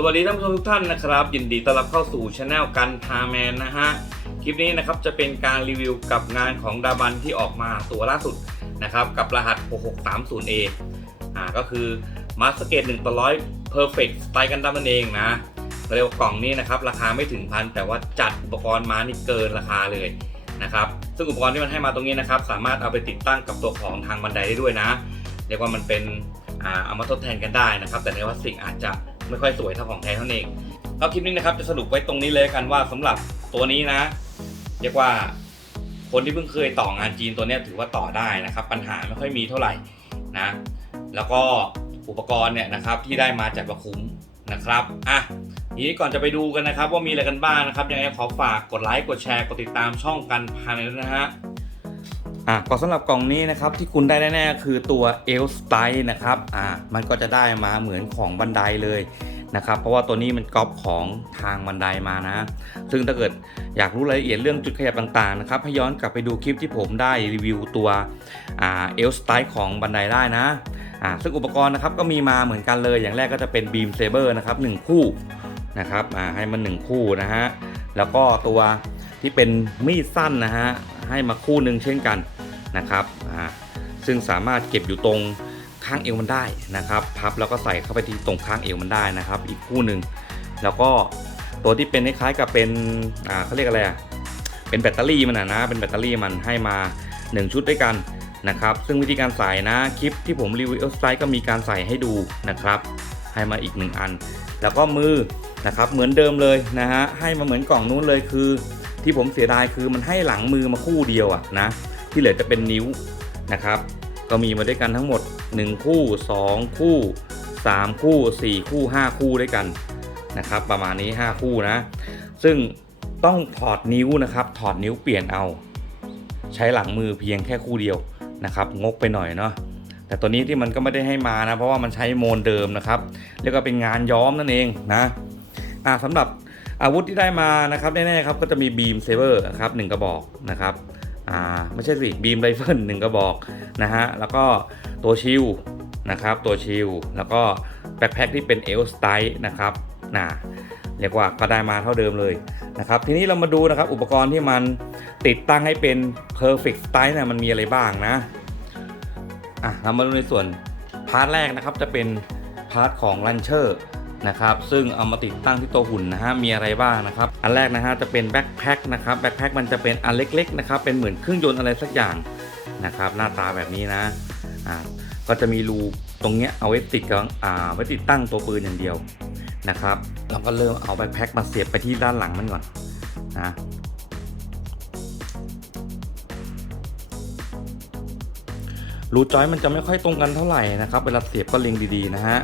สวัสดีท่านผู้ชมทุกท่านนะครับ ยินดีต้อนรับเข้าสู่ช anel กันพาแมนนะฮะ คลิปนี้นะครับจะเป็นการรีวิวกับงานของดาบันที่ออกมาตัวล่าสุดนะครับ กับรหัส 6630A อ่าก็คือ Master Gate 1ต่อ100 Perfect สไตล์กันดั้มนั่นเองนะเรียกว่ากล่องนี้นะครับ ราคาไม่ถึงพันแต่ว่าจัดอุปกรณ์มานี่เกินราคาเลยนะครับ ซึ่งอุปกรณ์ที่มันให้มาตรงนี้นะครับ สามารถเอาไปติดตั้งกับตัวของทางบันไดได้ด้วยนะ เรียกว่ามันเป็นอ่าเอามาทดแทนกันได้นะครับ แต่ในพลาสติกอาจจะ ไม่ค่อยสวยเท่าของแท้เท่านั้นเองก็คลิปนี้นะครับจะสรุปไว้ตรงนี้เลยกันว่าสำหรับตัวนี้นะเรียกว่าคนที่เพิ่งเคยต่องานจีนตัวนี้ถือว่าต่อได้นะครับ ปัญหาไม่ค่อยมีเท่าไหร่นะแล้วก็อุปกรณ์เนี่ยนะครับที่ได้มาจากประคุ้มนะครับอะทีนี้ก่อนจะไปดูกันนะครับ ว่ามีอะไรกันบ้างนะครับยังไงขอฝากกดไลค์กดแชร์กดติดตามช่องกันพาในด้วยนะฮะ อะก็สำหรับกล่องนี้นะครับที่คุณได้แน่ๆคือตัว e l s t y นะครับอะมันก็จะได้มาเหมือนของบันไดเลยนะครับเพราะว่าตัวนี้มันก๊อปของทางบันไดมานะ ซึ่งถ้าเกิดอยากรู้รายละเอียดเรื่องจุดขยับต่างๆนะครับให้ย้อนกลับไปดูคลิปที่ผมได้รีวิวตัวอ่า e l s t y ของบันไดได้นะอ่าซึ่งอุปกรณ์นะครับก็มีมาเหมือนกันเลยอย่างแรกก็จะเป็น beam saber นะครับหนึ่งคู่นะครับอ่าให้มันหนึ่งคู่นะฮะแล้วก็ตัวที่เป็นมีดสั้นนะฮะ ให้มาคู่หนึ่งเช่นกันนะครับอ่าซึ่งสามารถเก็บอยู่ตรงข้างเอวมันได้นะครับ พับแล้วก็ใส่เข้าไปที่ตรงข้างเอวมันได้นะครับ อีกคู่หนึ่งแล้วก็ตัวที่เป็นคล้ายๆกับเป็นอ่าเขาเรียกอะไรอะเป็นแบตเตอรี่มันนะนะเป็นแบตเตอรี่มันให้มา 1 ชุดด้วยกันนะครับ ซึ่งวิธีการใส่นะคลิปที่ผมรีวิวเอลสไตก็มีการใส่ให้ดูนะครับ ให้มาอีก 1 อัน แล้วก็มือนะครับเหมือนเดิมเลยนะฮะให้มาเหมือนกล่องนู้นเลยคือ ที่ผมเสียดายคือมันให้หลังมือมาคู่เดียวอะนะ ที่เหลือจะเป็นนิ้วนะครับ ก็มีมาด้วยกันทั้งหมด 1 คู่ 2 คู่ 3 คู่ 4 คู่ 5 คู่ด้วยกันนะครับ ประมาณนี้ 5 คู่นะ ซึ่งต้องถอดนิ้วนะครับ ถอดนิ้วเปลี่ยนเอา ใช้หลังมือเพียงแค่คู่เดียวนะครับ งกไปหน่อยเนาะแต่ตัวนี้ที่มันก็ไม่ได้ให้มานะ เพราะว่ามันใช้โมนเดิมนะครับเรียกว่าเป็นงานย้อมนั่นเองนะอ่าสำหรับ อาวุธที่ได้มานะครับแน่ๆครับก็จะมีบีมเซเวอร์ครับหนึ่งกระบอกนะครับอ่าไม่ใช่สิบีมไรเฟิลหนึ่งกระบอกนะฮะแล้วก็ตัวชิลนะครับตัวชิลแล้วก็แบ็คแพ็คที่เป็นเอลสไตล์นะครับนะเรียกว่าก็ได้มาเท่าเดิมเลยนะครับทีนี้เรามาดูนะครับอุปกรณ์ที่มันติดตั้งให้เป็น perfect style นี่ยมันมีอะไรบ้างนะอะเรามาดูในส่วนพาร์ทแรกนะครับจะเป็นพาร์ทของ launcher นะครับซึ่งเอามาติดตั้งที่ตัวหุ่นนะฮะมีอะไรบ้างนะครับอันแรกนะฮะจะเป็นแบ็คแพ็คนะครับแบ็คแพ็คมันจะเป็นอันเล็กๆนะครับเป็นเหมือนเครื่องยนต์อะไรสักอย่างนะครับหน้าตาแบบนี้นะอ่าก็จะมีรูตรงเนี้ยเอาไว้ติดกับอ่าไว้ติดตั้งตัวปืนอย่างเดียวนะครับเราก็เริ่มเอาแบ็คแพ็คมาเสียบไปที่ด้านหลังมันก่อนนะรูจอยมันจะไม่ค่อยตรงกันเท่าไหร่นะครับเวลาเสียบก็เล็งดีๆนะฮะ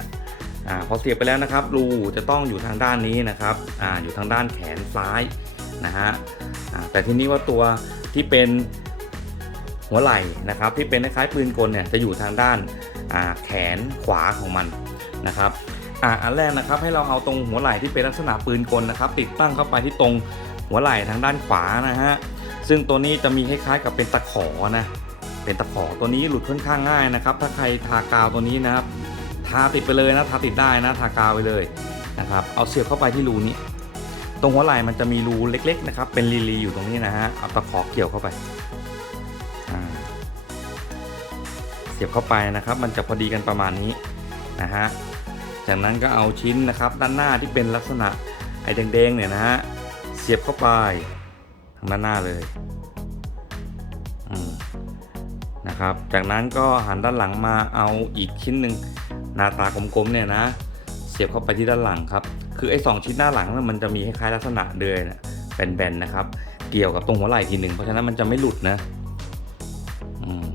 อาพอเสียบไปแล้วนะครับรูจะต้องอยู่ทางด้านนี้นะครับอาอยู่ทางด้านแขนซ้ายนะฮะอ่าแต่ทีนี้ว่าตัวที่เป็นหัวไหล่นะครับ ที่เป็นคล้ายๆปืนกลเนี่ยจะอยู่ทางด้านอ่าแขนขวาของมันนะครับอ่าอันแรกนะครับให้เราเอาตรงหัวไหล่ที่เป็นลักษณะปืนกลนะครับ ติดตั้งเข้าไปที่ตรงหัวไหล่ทางด้านขวานะฮะซึ่งตัวนี้จะมีคล้ายๆกับเป็นตะขอนะเป็นตะขอตัวนี้หลุดค่อนข้างง่ายนะครับ ถ้าใครทากาวตัวนี้นะครับ ทาติดไปเลยนะทาติดได้นะทากาวไปเลยนะครับเอาเสียบเข้าไปที่รูนี้ ตรงหัวไหล่มันจะมีรูเล็ก ๆ นะครับ เป็นรีๆอยู่ตรงนี้นะฮะเอาตะขอเกี่ยวเข้าไปเสียบเข้าไปนะครับมันจะพอดีกันประมาณนี้นะฮะจากนั้นก็เอาชิ้นนะครับด้านหน้าที่เป็นลักษณะไอ้แดงๆเนี่ยนะฮะเสียบเข้าไปทางด้านหน้าเลยนะครับ จากนั้นก็หันด้านหลังมาเอาอีกชิ้นหนึ่ง หน้าตากลมๆเนี่ยนะ เสียบเข้าไปที่ด้านหลังครับ คือไอ้สองชิ้นหน้าหลังนั้นมันจะมีคล้ายลักษณะเดือยนะแบนๆนะครับ เกี่ยวกับตรงหัวไหล่ทีหนึ่งเพราะฉะนั้นมันจะไม่หลุดนะอืม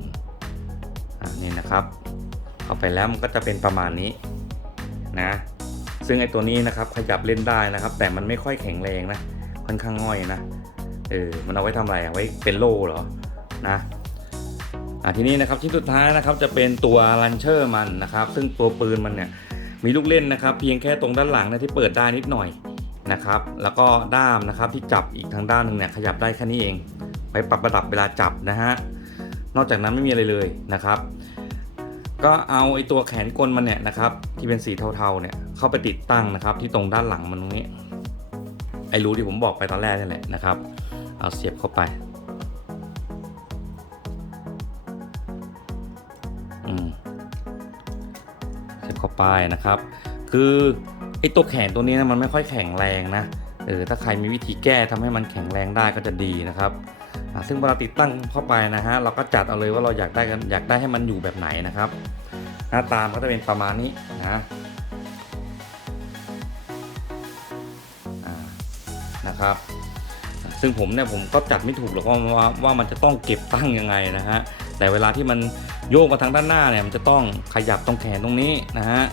อ่านี่นะครับ เข้าไปแล้วมันก็จะเป็นประมาณนี้นะซึ่งไอ้ตัวนี้นะครับขยับเล่นได้นะครับ แต่มันไม่ค่อยแข็งแรงนะค่อนข้างง่อยนะเออมันเอาไว้ทำอะไรอะไว้เป็นโล่เหรอนะ อะทีนี้นะครับชิ้นสุดท้ายนะครับจะเป็นตัวลันเชอร์มันนะครับ ซึ่งตัวปืนมันเนี่ยมีลูกเล่นนะครับ เพียงแค่ตรงด้านหลังนะที่เปิดได้นิดหน่อยนะครับ แล้วก็ด้ามนะครับที่จับอีกทางด้านหนึ่งเนี่ยขยับได้แค่นี้เอง ไปปรับระดับเวลาจับนะฮะนอกจากนั้นไม่มีอะไรเลยนะครับ ก็เอาไอตัวแขนกลมันเนี่ยนะครับที่เป็นสีเทาๆเนี่ยเข้าไปติดตั้งนะครับ ที่ตรงด้านหลังมันตรงนี้ไอรูที่ผมบอกไปตอนแรกนี่แหละนะครับ เอาเสียบเข้าไป บเข้าไปนะครับ คือไอ้ตัวแขนตัวนี้นะมันไม่ค่อยแข็งแรงนะเออถ้าใครมีวิธีแก้ทำให้มันแข็งแรงได้ก็จะดีนะครับซึ่งเวลาติดตั้งเข้าไปนะฮะเราก็จัดเอาเลยว่าเราอยากได้กันอยากได้ให้มันอยู่แบบไหนนะครับหน้าตามก็จะเป็นประมาณนี้นะนะครับ ซึ่งผมเนี่ยผมก็จัดไม่ถูกหรอกว่าว่ามันจะต้องเก็บตั้งยังไงนะฮะแต่เวลาที่มัน โยกมาทางด้านหน้าเนี่ยมันจะต้องขยับตรงแขนตรงนี้นะฮะ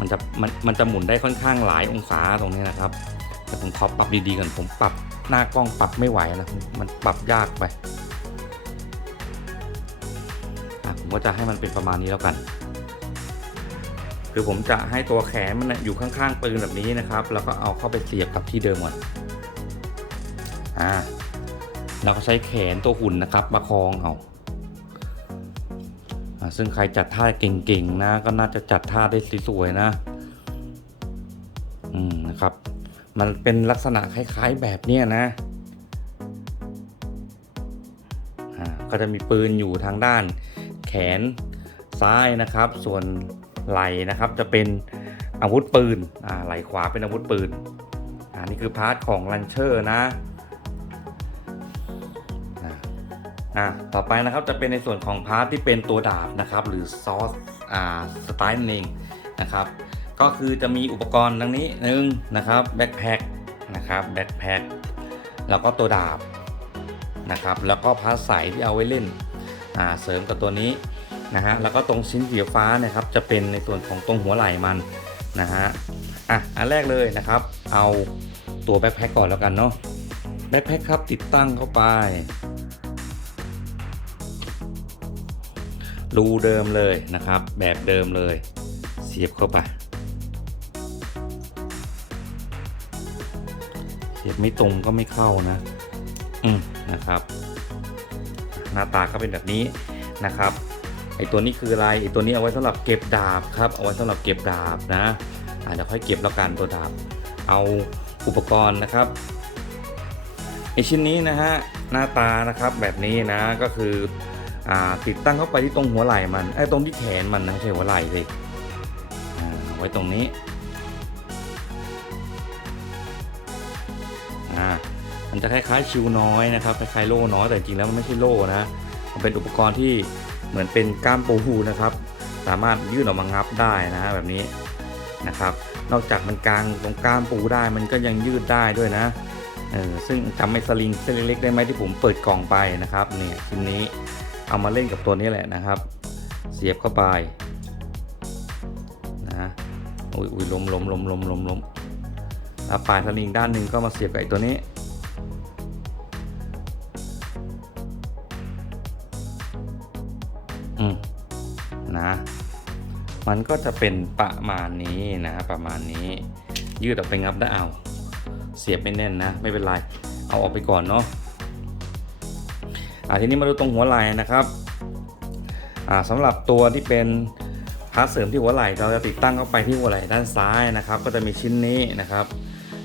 มันจะมันมันจะหมุนได้ค่อนข้างหลายองศาตรงนี้นะครับแต่ผมขอปรับดีๆกันผมปรับหน้ากล้องปรับไม่ไหวแล้วมันปรับยากไปอะผมก็จะให้มันเป็นประมาณนี้แล้วกัน คือผมจะให้ตัวแขนมันอยู่ข้างๆปืนแบบนี้นะครับ แล้วก็เอาเข้าไปเสียบกับที่เดิมก่อนอ่าเราก็ใช้แขนตัวหุ่นนะครับประคองเอา ซึ่งใครจัดท่าเก่งๆนะ ก็น่าจะจัดท่าได้สวยๆนะ อืมนะครับ มันเป็นลักษณะคล้ายๆแบบเนี้ยนะอ่าก็จะมีปืนอยู่ทางด้านแขนซ้ายนะครับ ส่วนไหล่นะครับจะเป็นอาวุธปืนอ่าไหล่ขวาเป็นอาวุธปืนอ่านี่คือพาร์ทของลันเชอร์นะ อ่าต่อไปนะครับจะเป็นในส่วนของพาร์ทที่เป็นตัวดาบนะครับหรือซอสอ่าสไตล์นั่นเองนะครับก็คือจะมีอุปกรณ์ดังนี้หนึ่งนะครับแบ็คแพ็คนะครับแบ็คแพ็คแล้วก็ตัวดาบนะครับแล้วก็พาร์ทใสที่เอาไว้เล่นอ่าเสริมกับตัวนี้นะฮะแล้วก็ตรงชิ้นสีฟ้านะครับจะเป็นในส่วนของตรงหัวไหล่มันนะฮะอะอันแรกเลยนะครับ เอาตัวแบ็คแพ็คก่อนแล้วกันเนาะแบ็คแพ็คครับติดตั้งเข้าไป รูเดิมเลยนะครับ แบบเดิมเลย เสียบเข้าไป เสียบไม่ตรงก็ไม่เข้านะ อืมนะครับ หน้าตาก็เป็นแบบนี้นะครับไอตัวนี้คืออะไรไอตัวนี้เอาไว้สำหรับเก็บดาบครับ เอาไว้สำหรับเก็บดาบนะอาจจะค่อยเก็บแล้วกันตัวดาบ เอาอุปกรณ์นะครับไอชิ้นนี้นะฮะหน้าตานะครับแบบนี้นะก็คือ ติดตั้งเข้าไปที่ตรงหัวไหล่มันไอ้ตรงที่แขนมันนะไม่ใช่หัวไหล่สิไว้ตรงนี้อ่ามันจะคล้ายๆชิวน้อยนะครับคล้ายๆโล่น้อยแต่จริงแล้วมันไม่ใช่โล่นะมันเป็นอุปกรณ์ที่เหมือนเป็นก้ามปูหูนะครับ สามารถยื่นออกมางับได้นะแบบนี้นะครับ นอกจากมันกลางตรงก้ามปูได้มันก็ยังยืดได้ด้วยนะเออซึ่งจำไอ้สลิงเส้นเล็กๆได้ไหมที่ผมเปิดกล่องไปนะครับเนี่ยชิ้นนี้ เอามาเล่นกับตัวนี้แหละนะครับ เสียบเข้าไปนะอุ้ยอุ้ยล้มล้มล้มล้มล้มล้มแล้วปลายสลิงด้านหนึ่งก็มาเสียบกับไอ้ตัวนี้ อืมนะ มันก็จะเป็นประมาณนี้นะประมาณนี้ ยืดออกไปงับได้เอา เสียบไม่แน่นนะ ไม่เป็นไร เอาออกไปก่อนเนาะ อ่าทีนี้มาดูตรงหัวไหล่นะครับอ่าสำหรับตัวที่เป็นพาร์ทเสริมที่หัวไหล่เราจะติดตั้งเข้าไปที่หัวไหล่ด้านซ้ายนะครับ ก็จะมีชิ้นนี้นะครับ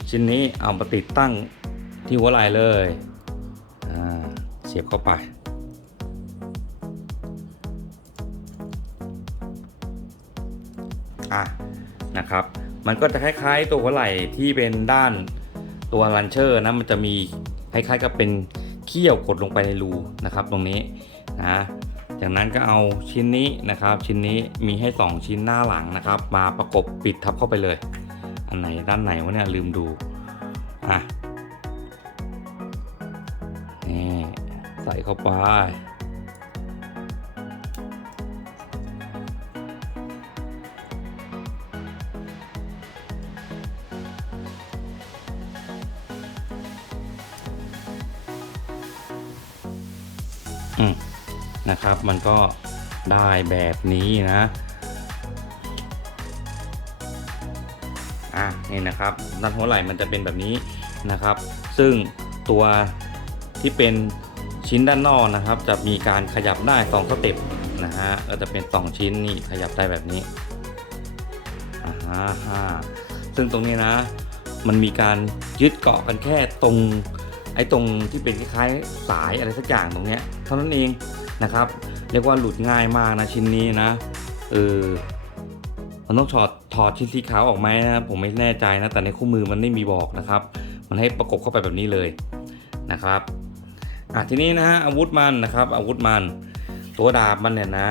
ชิ้นนี้เอามาติดตั้งที่หัวไหล่เลยอ่าเสียบเข้าไปอะนะครับ มันก็จะคล้ายๆตัวหัวไหล่ที่เป็นด้านตัวลันเชอร์นะมันจะมีคล้ายๆกับเป็น เขี้ยวกดลงไปในรูนะครับ ตรงนี้นะจากนั้นก็เอาชิ้นนี้นะครับ ชิ้นนี้มีให้ 2 ชิ้นหน้าหลังนะครับ มาประกบปิดทับเข้าไปเลย อันไหนด้านไหนวะเนี่ยลืมดูอะนี่ใส่เข้าไป มันก็ได้แบบนี้นะอะนี่นะครับด้านหัวไหล่มันจะเป็นแบบนี้นะครับ ซึ่งตัวที่เป็นชิ้นด้านนอกนะครับ จะมีการขยับได้2สเต็ปนะฮะก็จะเป็นสองชิ้นนี่ขยับได้แบบนี้อ่าฮะซึ่งตรงนี้นะ มันมีการยึดเกาะกันแค่ตรงไอ้ตรงที่เป็นคล้ายๆสายอะไรสักอย่างตรงเนี้ยเท่านั้นเองนะครับ เรียกว่าหลุดง่ายมากนะชิ้นนี้นะเออมันต้องถอดถอดชิ้นสีขาวออกไหมนะผมไม่แน่ใจนะแต่ในคู่มือมันไม่มีบอกนะครับ มันให้ประกบเข้าไปแบบนี้เลยนะครับอะทีนี้นะฮะอาวุธมันนะครับ อาวุธมัน ตัวดาบมันเนี่ยนะ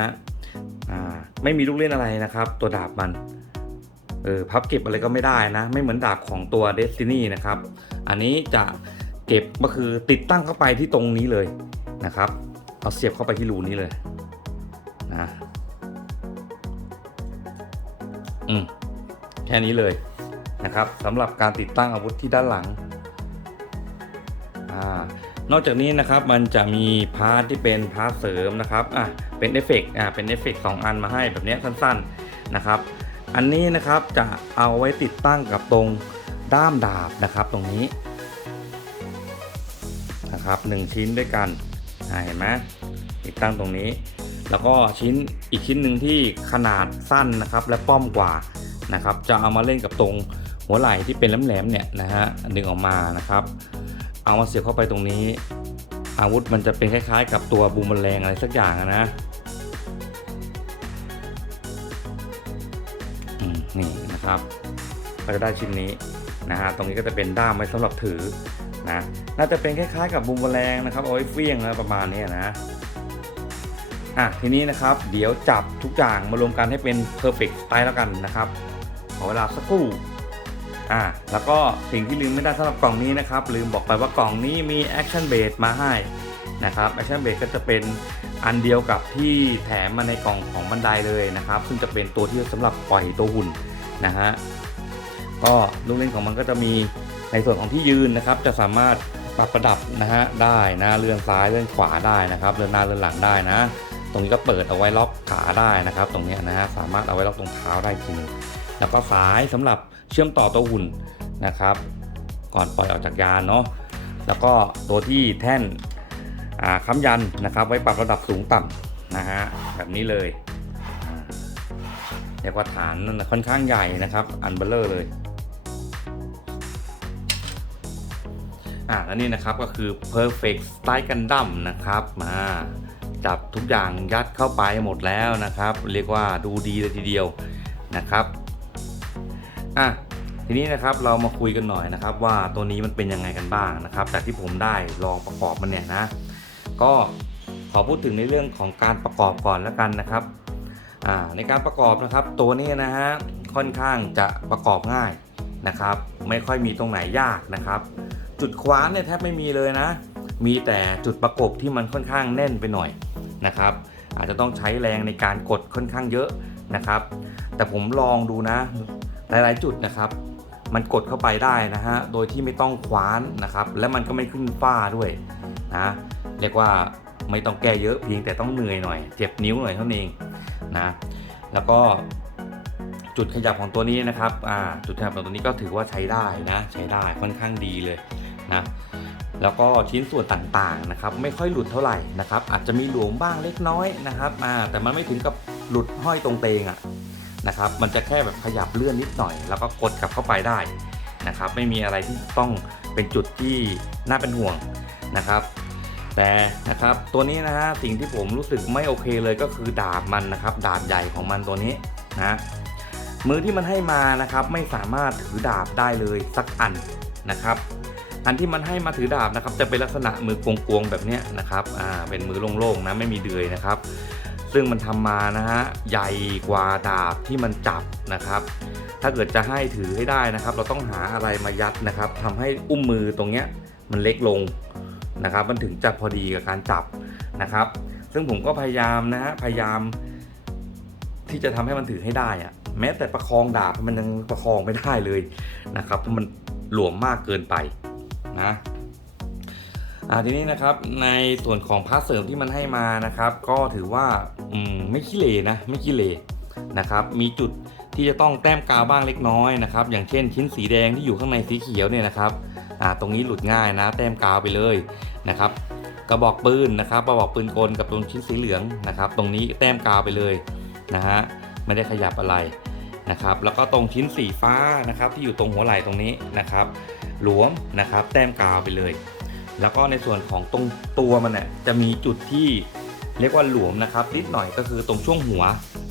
อ่าไม่มีลูกเล่นอะไรนะครับ ตัวดาบมันเออพับเก็บอะไรก็ไม่ได้นะ ไม่เหมือนดาบของตัว Destiny นะครับ อันนี้จะเก็บก็คือติดตั้งเข้าไปที่ตรงนี้เลยนะครับ เอาเสียบเข้าไปที่รูนี้เลย นะอืมแค่นี้เลยนะครับสำหรับการติดตั้งอาวุธที่ด้านหลังอนอกจากนี้นะครับมันจะมีพาร์ทที่เป็นพาร์ทเสริมนะครับอะเป็นเอฟเฟกต์อะเป็นเอฟเฟกต์สองอันมาให้แบบนี้สั้นๆนะครับ อันนี้นะครับจะเอาไว้ติดตั้งกับตรงด้ามดาบนะครับตรงนี้นะครับหนึ่งชิ้นด้วยกันเห็นไหมติดตั้งตรงนี้ แล้วก็ชิ้นอีกชิ้นหนึ่งที่ขนาดสั้นนะครับและป้อมกว่านะครับจะเอามาเล่นกับตรงหัวไหล่ที่เป็นแหลมๆเนี่ยนะฮะดึงออกมานะครับ เอามาเสียบเข้าไปตรงนี้ อาวุธมันจะเป็นคล้ายๆ กับตัวบูมแรงอะไรสักอย่างนะนี่นะครับเราจะได้ชิ้นนี้นะฮะตรงนี้ก็จะเป็นด้ามไว้สำหรับถือนะน่าจะเป็นคล้ายๆ กับบูมแรงนะครับเอาไว้เฟี้ยงอะไรประมาณนี้นะ อะทีนี้นะครับ เดี๋ยวจับทุกอย่างมารวมกันให้เป็น perfect style แล้วกันนะครับขอเวลาสักครู่อ่าแล้วก็สิ่งที่ลืมไม่ได้สำหรับกล่องนี้นะครับ ลืมบอกไปว่ากล่องนี้มี Action Base มาให้นะครับ Action Base ก็จะเป็นอันเดียวกับที่แถมมาในกล่องของบันไดเลยนะครับ ซึ่งจะเป็นตัวที่สำหรับปล่อยตัวหุ่นนะฮะก็ลูกเล่นของมันก็จะมีในส่วนของที่ยืนนะครับ จะสามารถปรับประดับนะฮะได้นะเลื่อนซ้ายเลื่อนขวาได้นะครับเลื่อนหน้าเลื่อนหลังได้นะ รงนี้ก็เปิดเอาไว้ล็อกขาได้นะครับ ตรงนี้นะฮะสามารถเอาไว้ล็อกตรงเท้าได้จริงแล้วก็สายสำหรับเชื่อมต่อตัวหุ่นนะครับ ก่อนปล่อยออกจากยานเนาะแล้วก็ตัวที่แท่นค้ำยันนะครับ ไว้ปรับระดับสูงต่ำนะฮะแบบนี้เลยเรียกว่าฐานค่อนข้างใหญ่นะครับ อันเบลเลอร์เลยอ่าแล้วนี่นะครับก็คือ perfect style Gundam นะครับมา จับทุกอย่างยัดเข้าไปหมดแล้วนะครับ เรียกว่าดูดีเลยทีเดียวนะครับอะทีนี้นะครับเรามาคุยกันหน่อยนะครับ ว่าตัวนี้มันเป็นยังไงกันบ้างนะครับจากที่ผมได้ลองประกอบมันเนี่ยนะ ก็ขอพูดถึงในเรื่องของการประกอบก่อนแล้วกันนะครับในการประกอบนะครับ ตัวนี้นะฮะค่อนข้างจะประกอบง่ายนะครับ ไม่ค่อยมีตรงไหนยากนะครับ จุดคว้านเนี่ยแทบไม่มีเลยนะ มีแต่จุดประกบที่มันค่อนข้างแน่นไปหน่อยนะครับ อาจจะต้องใช้แรงในการกดค่อนข้างเยอะนะครับ แต่ผมลองดูนะ หลายๆ จุดนะครับ มันกดเข้าไปได้นะฮะโดยที่ไม่ต้องคว้านนะครับ และมันก็ไม่ขึ้นฝ้าด้วยนะเรียกว่าไม่ต้องแก้เยอะเพียงแต่ต้องเหนื่อยหน่อย เจ็บนิ้วหน่อยเท่านั้นเองนะแล้วก็จุดขยับของตัวนี้นะครับ อ่า จุดขยับของตัวนี้ก็ถือว่าใช้ได้นะ ใช้ได้ค่อนข้างดีเลยนะ แล้วก็ชิ้นส่วนต่างๆนะครับไม่ค่อยหลุดเท่าไหร่นะครับอาจจะมีหลวมบ้างเล็กน้อยนะครับอ่าแต่มันไม่ถึงกับหลุดห้อยตรงเตงอะนะครับมันจะแค่แบบขยับเลื่อนนิดหน่อย แล้วก็กดกลับเข้าไปได้นะครับไม่มีอะไรที่ต้องเป็นจุดที่น่าเป็นห่วงนะครับ แต่นะครับตัวนี้นะฮะสิ่งที่ผมรู้สึกไม่โอเคเลยก็คือดาบมันนะครับ ดาบใหญ่ของมันตัวนี้นะมือที่มันให้มานะครับไม่สามารถถือดาบได้เลยสักอันนะครับ อันที่มันให้มาถือดาบนะครับจะเป็นลักษณะมือกวงๆแบบนี้นะครับอ่าเป็นมือโล่งๆนะไม่มีเดือยนะครับ ซึ่งมันทำมานะฮะใหญ่กว่าดาบที่มันจับนะครับ ถ้าเกิดจะให้ถือให้ได้นะครับ เราต้องหาอะไรมายัดนะครับทำให้อุ้มมือตรงเนี้ยมันเล็กลงนะครับ มันถึงจะพอดีกับการจับนะครับ ซึ่งผมก็พยายามนะฮะพยายาม ที่จะทำให้มันถือให้ได้อะแม้แต่ประคองดาบมันยังประคองไม่ได้เลยนะครับเพราะมันหลวมมากเกินไป นะทีนี้นะครับในส่วนของพาร์ทเสริมที่มันให้มานะครับ ก็ถือว่าอมไม่ขี้เหร่นะไม่ขี้เหร่นะครับ มีจุดที่จะต้องแต้มกาวบ้างเล็กน้อยนะครับ อย่างเช่นชิ้นสีแดงที่อยู่ข้างในสีเขียวเนี่ยนะครับตรงนี้หลุดง่ายนะ แต้มกาวไปเลยนะครับ กระบอกปืนนะครับกระบอกปืนกลกับตรงชิ้นสีเหลืองนะครับ ตรงนี้แต้มกาวไปเลยนะฮะไม่ได้ขยับอะไรนะครับ แล้วก็ตรงชิ้นสีฟ้านะครับ ที่อยู่ตรงหัวไหล่ตรงนี้นะครับ หลวมนะครับ แต้มกาวไปเลย แล้วก็ในส่วนของตรงตัวมันเนี่ยจะมีจุดที่เรียกว่าหลวมนะครับนิดหน่อยก็คือตรงช่วงหัว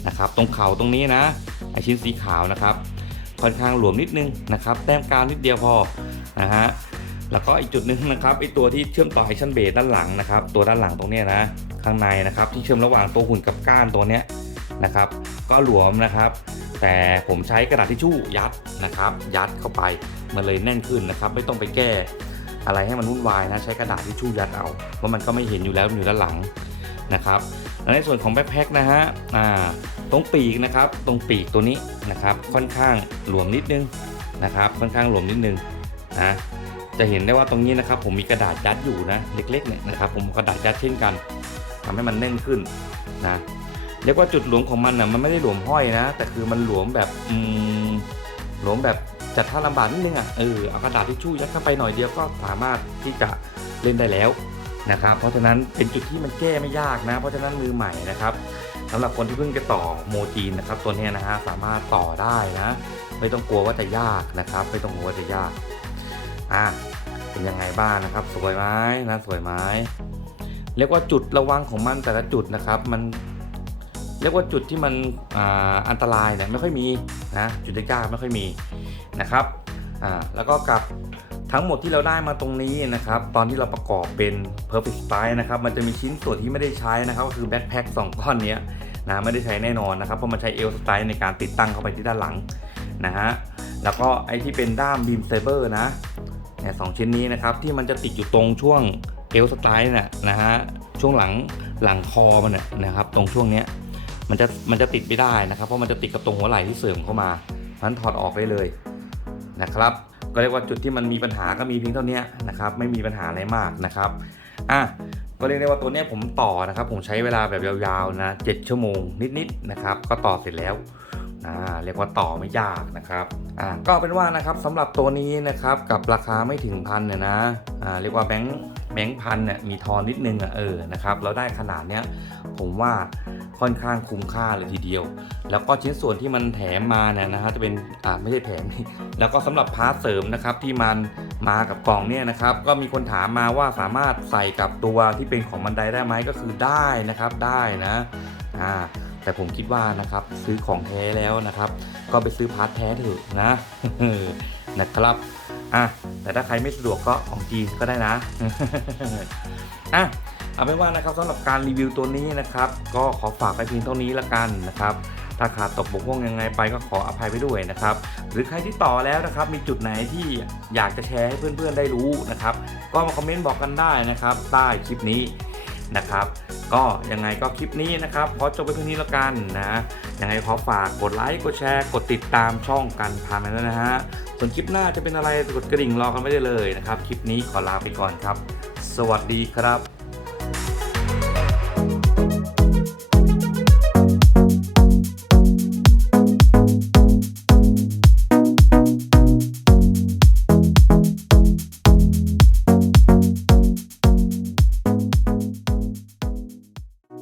นะครับ ตรงเข่าตรงนี้นะไอชิ้นสีขาวนะครับ ค่อนข้างหลวมนิดนึงนะครับ แต้มกาวนิดเดียวพอนะฮะแล้วก็อีกจุดหนึ่งนะครับไอตัวที่เชื่อมต่อไอชั่นเบสด้านหลังนะครับ ตัวด้านหลังตรงนี้นะข้างในนะครับ ที่เชื่อมระหว่างตัวหุ่นกับก้านตัวเนี้ยนะครับ ก็หลวมนะครับ แต่ผมใช้กระดาษทิชชู่ยัดนะครับ ยัดเข้าไปมันเลยแน่นขึ้นนะครับ ไม่ต้องไปแก้อะไรให้มันวุ่นวายนะใช้กระดาษทิชชู่ยัดเอาเพราะมันก็ไม่เห็นอยู่แล้วอยู่ด้านหลังนะครับในส่วนของแบ็คแพ็คนะฮะอ่าตรงปีกนะครับ ตรงปีกตัวนี้นะครับ ค่อนข้างหลวมนิดนึงนะครับ ค่อนข้างหลวมนิดนึงนะจะเห็นได้ว่าตรงนี้นะครับ ผมมีกระดาษยัดอยู่นะเล็กๆเนี่ยนะครับ ผมกระดาษยัดเช่นกันทำให้มันแน่นขึ้นนะ เรียกว่าจุดหลวมของมันนะมันไม่ได้หลวมห้อยนะ แต่คือมันหลวมแบบอืมหลวมแบบจัดท่าลำบากนิดนึงอะเออเอากระดาษทิชชู่ยัดเข้าไปหน่อยเดียวก็สามารถที่จะเล่นได้แล้วนะครับเพราะฉะนั้นเป็นจุดที่มันแก้ไม่ยากนะ เพราะฉะนั้นมือใหม่นะครับสำหรับคนที่เพิ่งจะต่อโมจีนนะครับ ตัวนี้นะฮะสามารถต่อได้นะ ไม่ต้องกลัวว่าจะยากนะครับ ไม่ต้องกลัวว่าจะยากอะเป็นยังไงบ้างนะครับ สวยไหมนะสวยไหมเรียกว่าจุดระวังของมันแต่ละจุดนะครับ มัน รียกว่าจุดที่มันอ,อันตรายเนี่ยไม่ค่อยมีนะจุดยากๆไม่ค่อยมีนะครับแล้วก็กับทั้งหมดที่เราได้มาตรงนี้นะครับ ตอนที่เราประกอบเป็น perfect style นะครับ มันจะมีชิ้นส่วนที่ไม่ได้ใช้นะครับ ก็คือแบ็คแพ็คสองก้อนนี้นะไม่ได้ใช้แน่นอนนะครับ เพราะมันใช้เอลสไตล์ในการติดตั้งเข้าไปที่ด้านหลังนะฮะแล้วก็ไอที่เป็นด้ามบีมเซเบอร์นะเนี่ยสองชิ้นนี้นะครับ ที่มันจะติดอยู่ตรงช่วงเอลสไตล์น่ะนะฮะช่วงหลังหลังคอมันน่ะนะครับ ตรงช่วงเนี้ย มันจะมันจะติดไม่ได้นะครับเพราะมันจะติดกับตรงหัวไหล่ที่เสริมเข้ามานั้นถอดออกได้เลยนะครับ ก็เรียกว่าจุดที่มันมีปัญหาก็มีเพียงเท่านี้นะครับ ไม่มีปัญหาอะไรมากนะครับอะก็เรียกได้ว่าตัวนี้ผมต่อนะครับ ผมใช้เวลาแบบยาวๆนะ7ชั่วโมงนิดๆนะครับ ก็ต่อเสร็จแล้วอ่าเรียกว่าต่อไม่ยากนะครับอ่าก็เป็นว่านะครับสำหรับตัวนี้นะครับกับราคาไม่ถึงพันเนี่ยนะอ่าเรียกว่าแบงค์แบงค์พันเนี่ยมีทอนนิดนึงอะเออนะครับเราได้ขนาดเนี้ยผมว่า ค่อนข้างคุ้มค่าเลยทีเดียว แล้วก็ชิ้นส่วนที่มันแถมมาเนี่ยนะฮะจะเป็นอ่าไม่ใช่แถมแล้วก็สำหรับพาร์ทเสริมนะครับที่มันมากับกล่องเนี่ยนะครับก็มีคนถามมาว่าสามารถใส่กับตัวที่เป็นของบันไดได้ไหมก็คือได้นะครับได้นะอ่าแต่ผมคิดว่านะครับซื้อของแท้แล้วนะครับ ก็ไปซื้อพาร์ทแท้เถอะนะนะครับอะแต่ถ้าใครไม่สะดวกก็ของจีนก็ได้นะอะ เอาเป็นว่านะครับสำหรับการรีวิวตัวนี้นะครับ ก็ขอฝากไปเพียงเท่านี้ละกันนะครับถ้าขาดตกบกพร่องยังไงไปก็ขออภัยไปด้วยนะครับ หรือใครที่ต่อแล้วนะครับมีจุดไหนที่อยากจะแชร์ให้เพื่อนๆได้รู้นะครับ ก็มาคอมเมนต์บอกกันได้นะครับ ใต้คลิปนี้นะครับ ก็ยังไงก็คลิปนี้นะครับขอจบไปเพียงนี้ละกันนะยังไงขอฝากกดไลค์กดแชร์กดติดตามช่องกันพามาแล้วนะฮะส่วนคลิปหน้าจะเป็นอะไรกดกระดิ่งรอกันไว้ได้เลยนะครับ คลิปนี้ขอลาไปก่อนครับ สวัสดีครับ